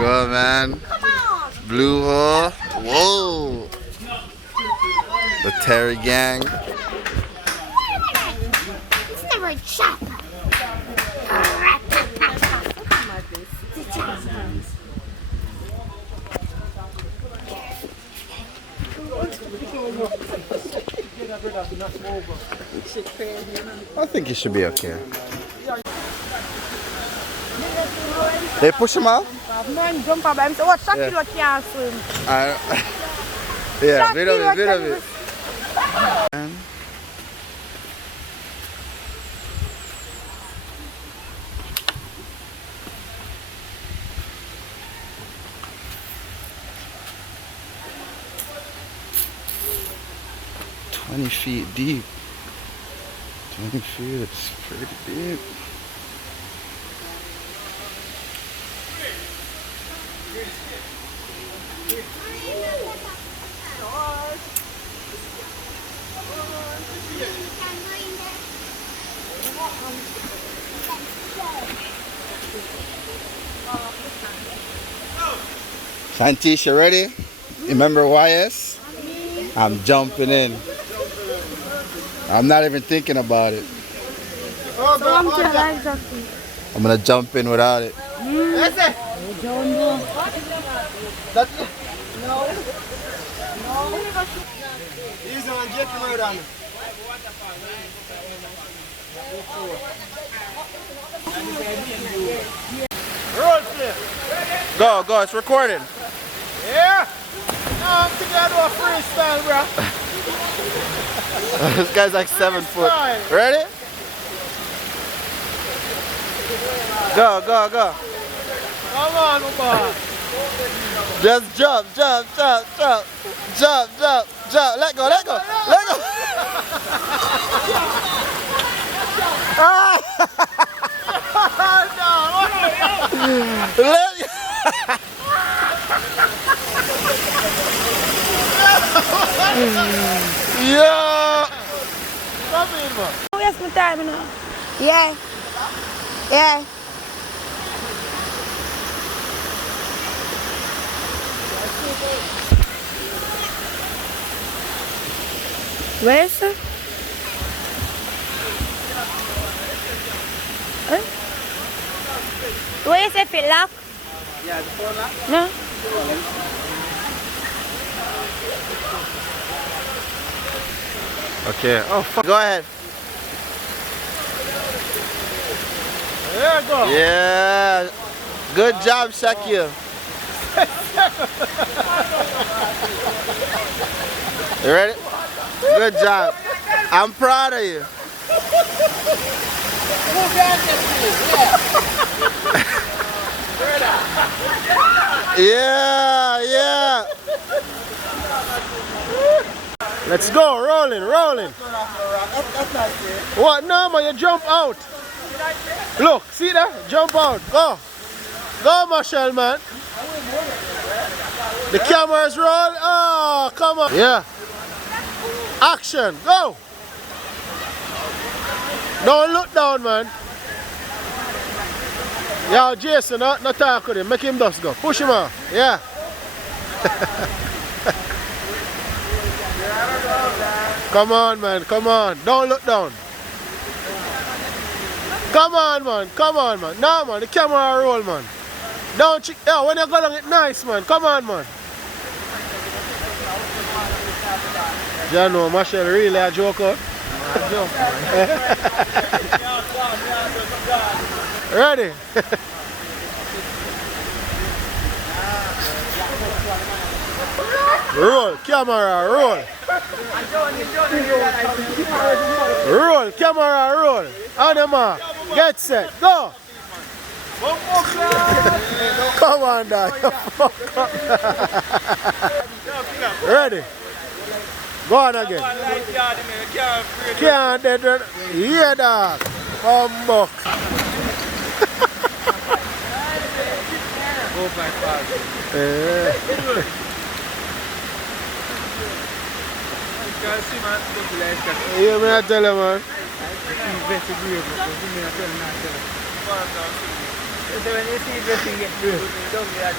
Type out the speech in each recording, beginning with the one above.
Go, man. Blue hole. Whoa. The Terry gang. It's never a chopper. I think he should be okay. They push him out? Man, jump up. I'm saying, what? Shakira can't swim. Yeah, bit of it. "20 feet deep. 20 feet, it's pretty deep." Santish, you ready? Remember YS? I'm jumping in. I'm not even thinking about it. I'm gonna jump in without it. Go, it's recording. Yeah? No, I'm thinking I do a freestyle, bro. This guy's like 7 foot. Ready? Go. Come on, my boy. Just jump. Let go. Yeah. Come in, man. Waste my time now. Yeah. Where's it? Where is it, fit lock? Yeah, the phone lock? No. Okay. Oh, fuck. Go ahead. There you go. Yeah. Good job, Shakir. You ready? Good job. I'm proud of you. Yeah. Let's go, rolling. What? No, man, you jump out. Look, see that? Jump out. Go, Marshall, man. The cameras roll. Oh, come on. Yeah. Action. Go. Don't look down, man. Yo, Jason, no talk with him. Make him just go. Push him out. Yeah. Come on, man. Don't look down. Come on, man. No, man. The camera roll, man. Don't check. Yeah, when you go down, it's nice, man. Come on, man. You know, Marshall really a joke out. Ready? Roll, camera, roll. Roll, camera, roll. On the mark. Get set. Go. Come on, dog. Ready? Go on again. Can't dead. Yeah, dog. Buck. Yeah, man, I tell you, man. So when you see this thing get blue, you don't get that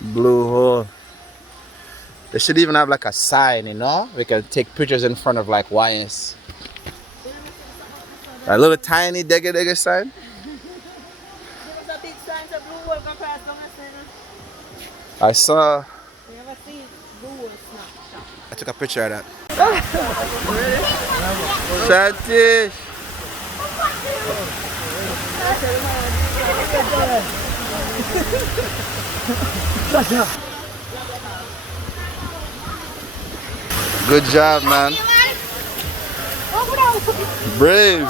Blue hole. They should even have like a sign, you know? We can take pictures in front of like YS. A little tiny digger digger sign. There's a big sign of blue wolf across the west. I saw. You never see blue wolf snap. I took a picture of that. Shantish. Good job, man. Brave.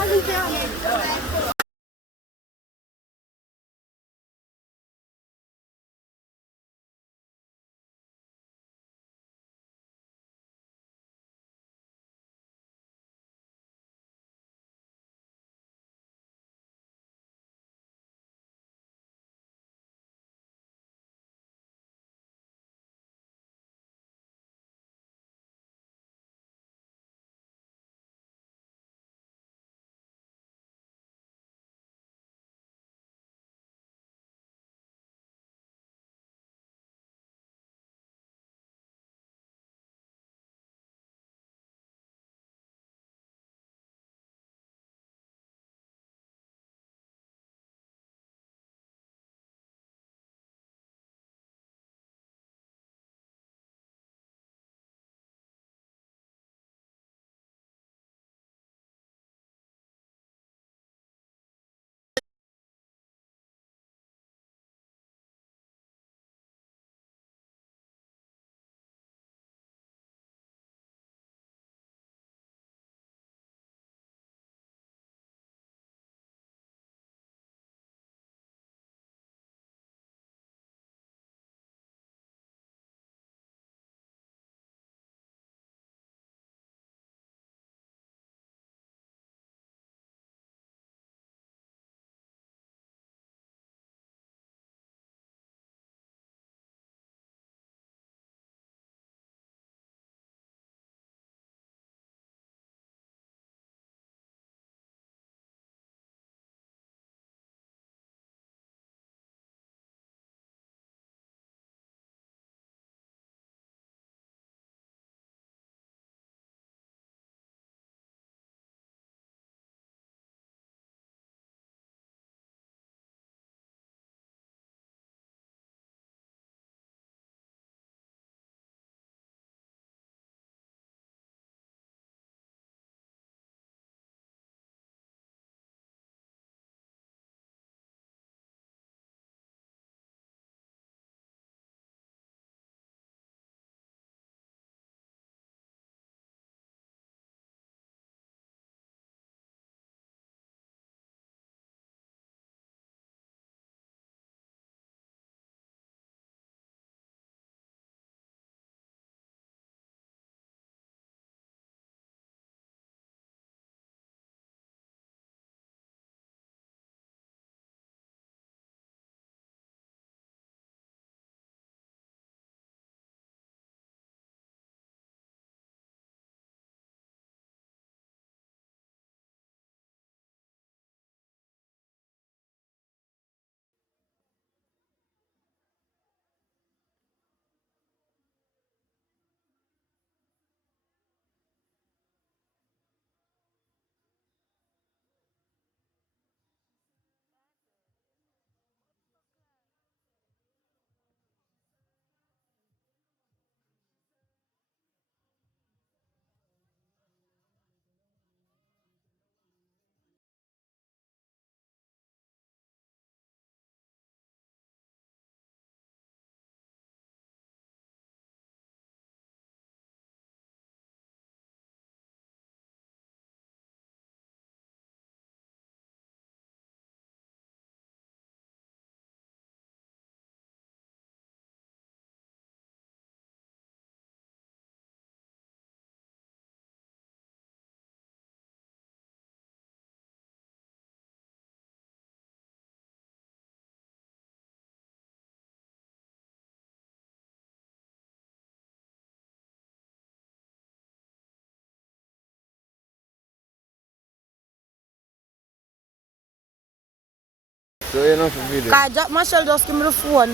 So you know for video. Cause Jack Marshall just give me the phone.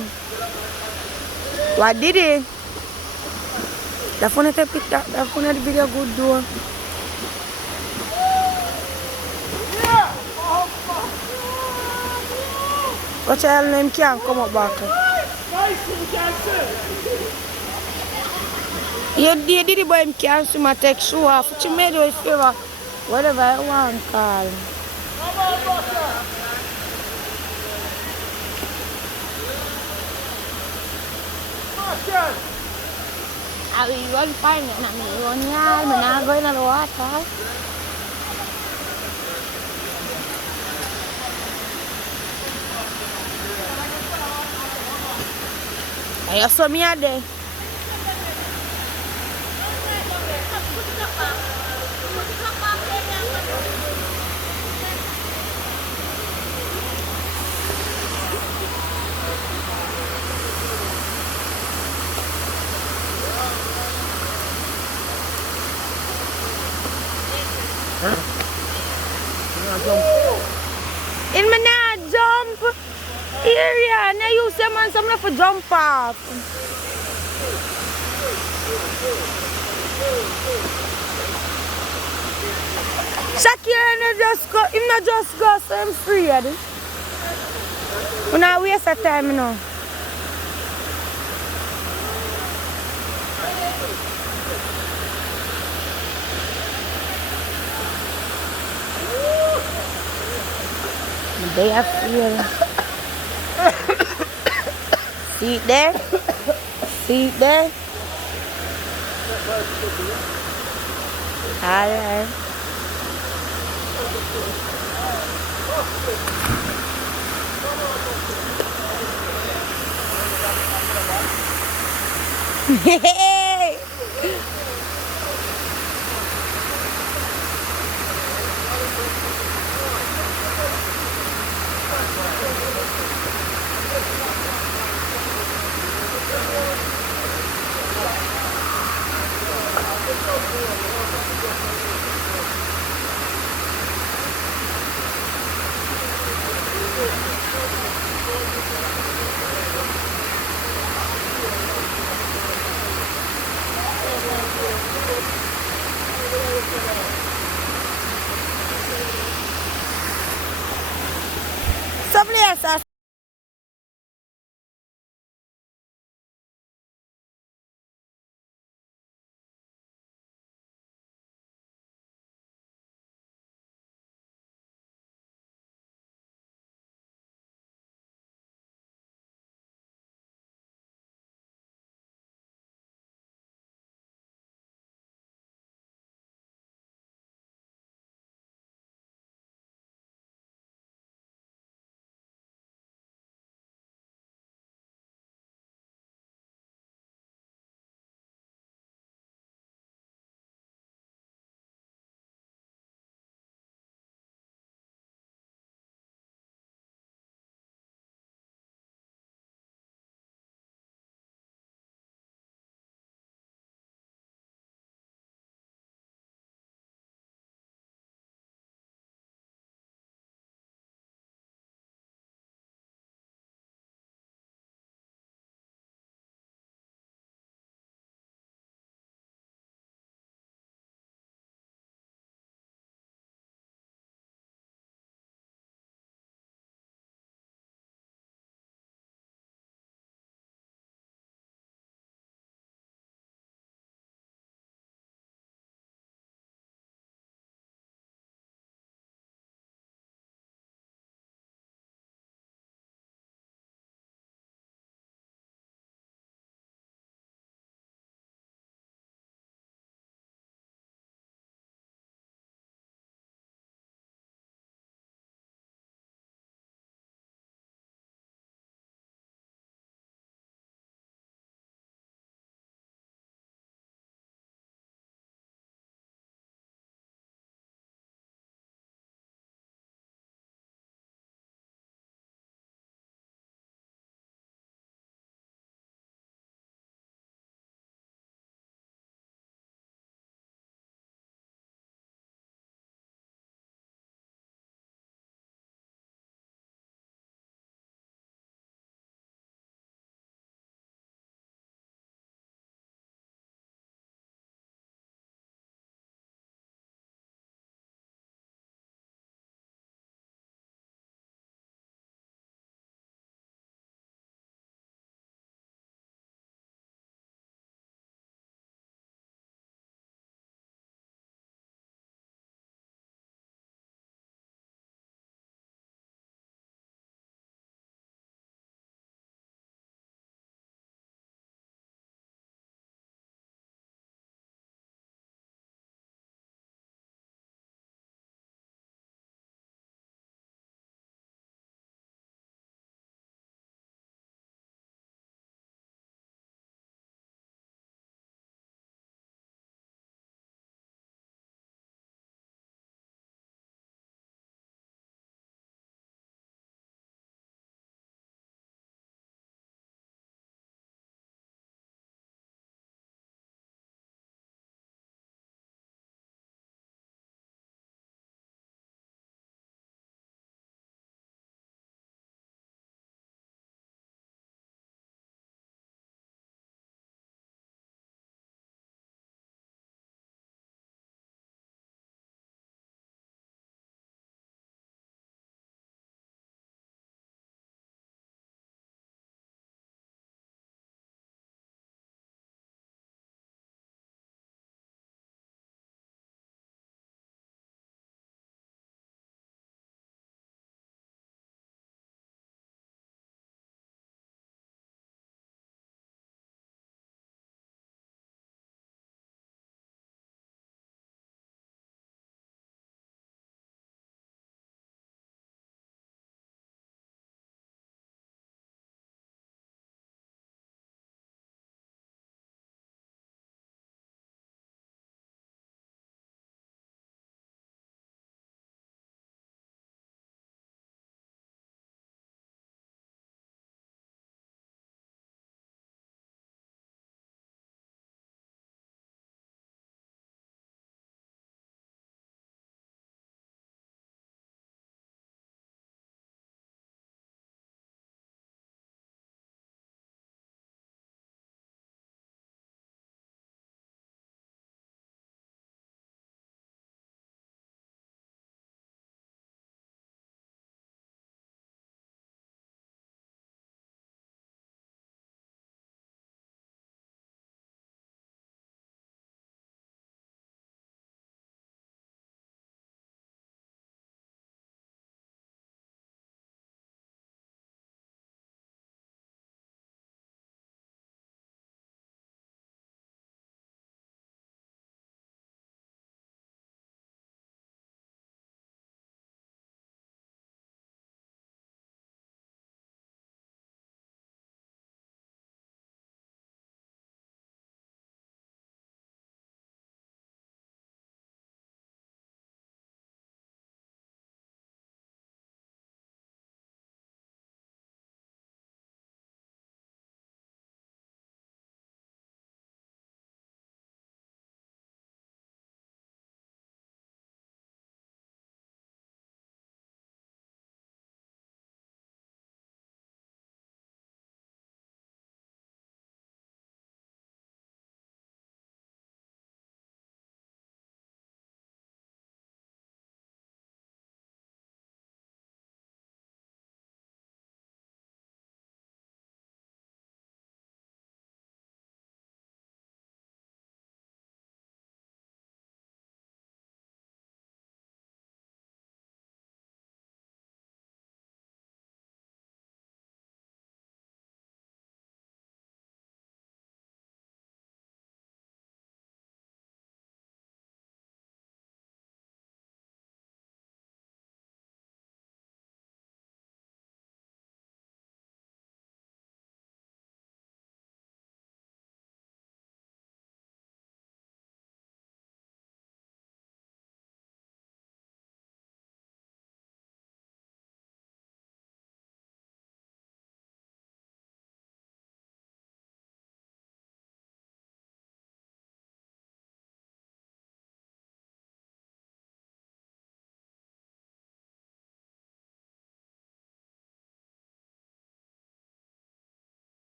What did he? The phone take picture. The phone had the video good though. What the hell name can't come up back? You did it, but him can't see my text show off. What you made you a favor? Whatever I want, call. I will run fine and I'm run yard, I'm not going to the water. I saw me a day. In my now jump area, now you say man something for jump off. Shakira no just go, him not just go, so I'm free. We not waste of time, you know. They have fear. See it there? See it there? Alright. Hey! Somebody else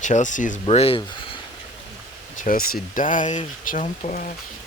Chelsea's brave. Chelsea dive, jump off.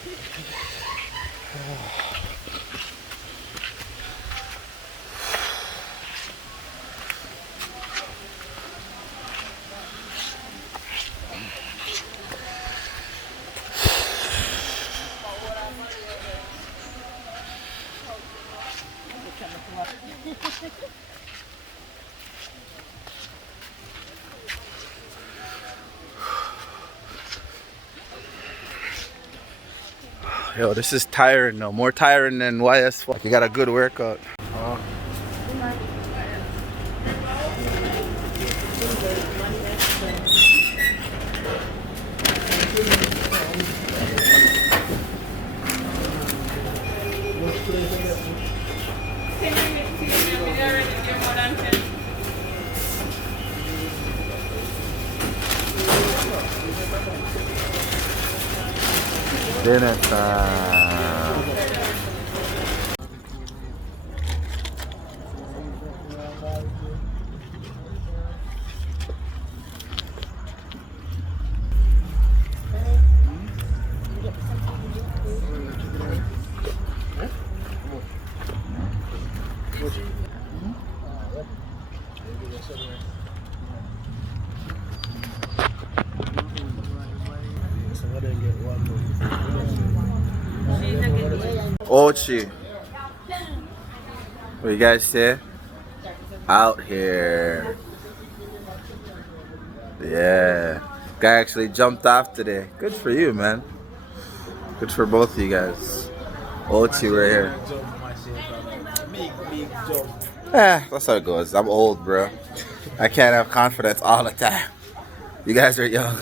Yo, this is tiring though. More tiring than YS. Like you got a good workout. Dinner time. Ochi. What you guys say? Out here. Yeah. Guy actually jumped off today. Good for you, man. Good for both of you guys. Ochi right here. That's how it goes. I'm old, bro. I can't have confidence all the time. You guys are young.